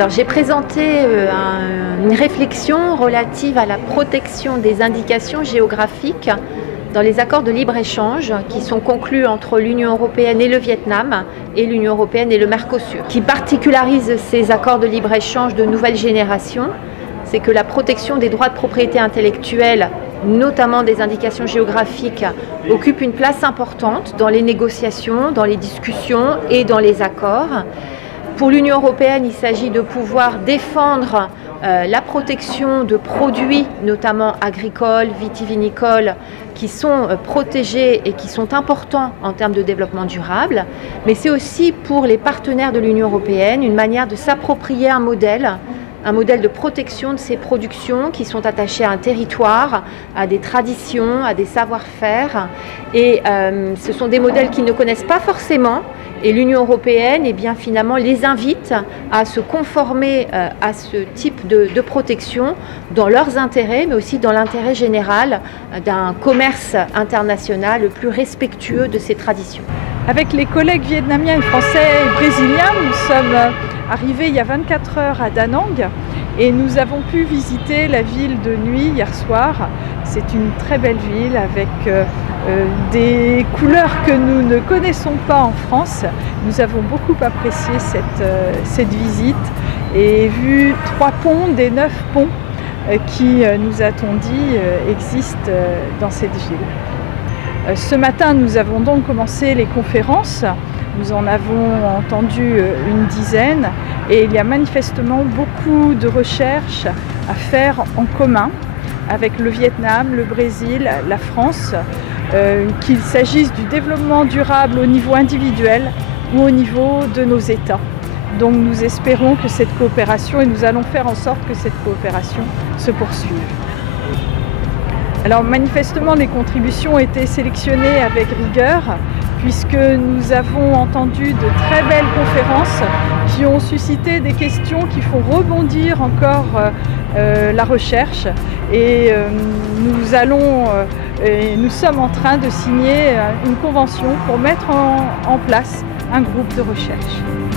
Alors j'ai présenté une réflexion relative à la protection des indications géographiques dans les accords de libre-échange qui sont conclus entre l'Union européenne et le Vietnam et l'Union européenne et le Mercosur. Ce qui particularise ces accords de libre-échange de nouvelle génération, c'est que la protection des droits de propriété intellectuelle, notamment des indications géographiques, occupe une place importante dans les négociations, dans les discussions et dans les accords. Pour l'Union européenne, il s'agit de pouvoir défendre la protection de produits, notamment agricoles, vitivinicoles, qui sont protégés et qui sont importants en termes de développement durable. Mais c'est aussi pour les partenaires de l'Union européenne une manière de s'approprier un modèle de protection de ces productions qui sont attachées à un territoire, à des traditions, à des savoir-faire. Et ce sont des modèles qu'ils ne connaissent pas forcément. Et l'Union européenne, finalement, les invite à se conformer à ce type de protection dans leurs intérêts, mais aussi dans l'intérêt général d'un commerce international le plus respectueux de ces traditions. Avec les collègues vietnamiens et français et brésiliens, nous sommes arrivés il y a 24 heures à Da Nang et nous avons pu visiter la ville de nuit hier soir. C'est une très belle ville avec des couleurs que nous ne connaissons pas en France. Nous avons beaucoup apprécié cette visite et vu 3 ponts des 9 ponts qui, nous a-t-on dit, existent dans cette ville. Ce matin, nous avons donc commencé les conférences. Nous en avons entendu une dizaine et il y a manifestement beaucoup de recherches à faire en commun avec le Vietnam, le Brésil, la France, qu'il s'agisse du développement durable au niveau individuel ou au niveau de nos États. Donc nous espérons que cette coopération, et nous allons faire en sorte que cette coopération se poursuive. Alors manifestement, les contributions ont été sélectionnées avec rigueur puisque nous avons entendu de très belles conférences qui ont suscité des questions qui font rebondir encore la recherche et nous sommes en train de signer une convention pour mettre en place un groupe de recherche.